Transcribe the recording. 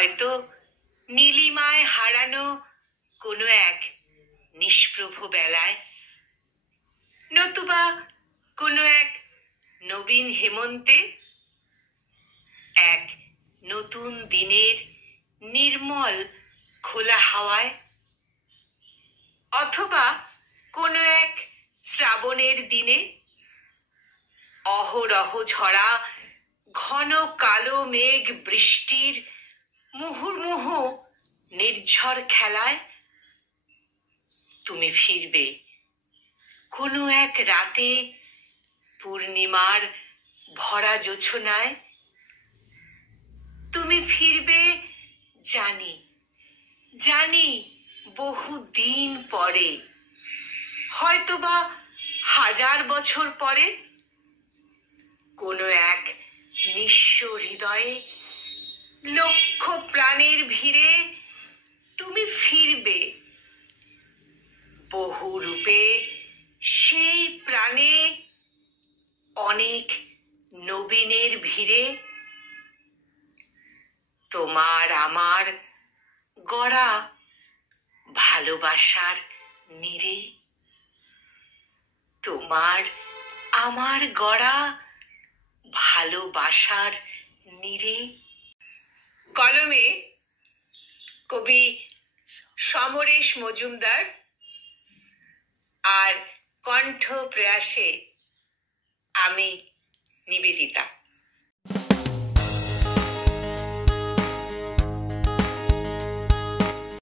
হয়তো নীলিমায় হারানো কোনো এক নিষ্প্রভ বেলায়, নতুবা কোনো এক নবীন হেমন্তে, এক নতুন দিনের নির্মল খোলা হাওয়ায়, অথবা কোনো এক শ্রাবণের দিনে অহরহ ঝরা ঘন কালো মেঘ বৃষ্টির মুহুর্মুহ নির্ঝর খেলায় তুমি ফিরবে কোনো এক রাতে পূর্ণিমার ভরা জোছনায়। তুমি ফিরবে জানি জানি বহু দিন পরে, হয়তোবা 1000 বছর পরে, কোনো এক নিঃস্ব হৃদয়ে লক্ষ প্রাণের ভিড়ে তুমি ফিরবে বহু রূপে, সেই প্রাণে অনেক নবীনের ভিড়ে। তোমার আমার গড়া ভালোবাসার নীড়ে, তোমার আমার গড়া ভালোবাসার নীড়ে। কলমে কবি সমরেশ মজুমদার, আর কণ্ঠ প্রয়াসে আমি নিবেদিতা।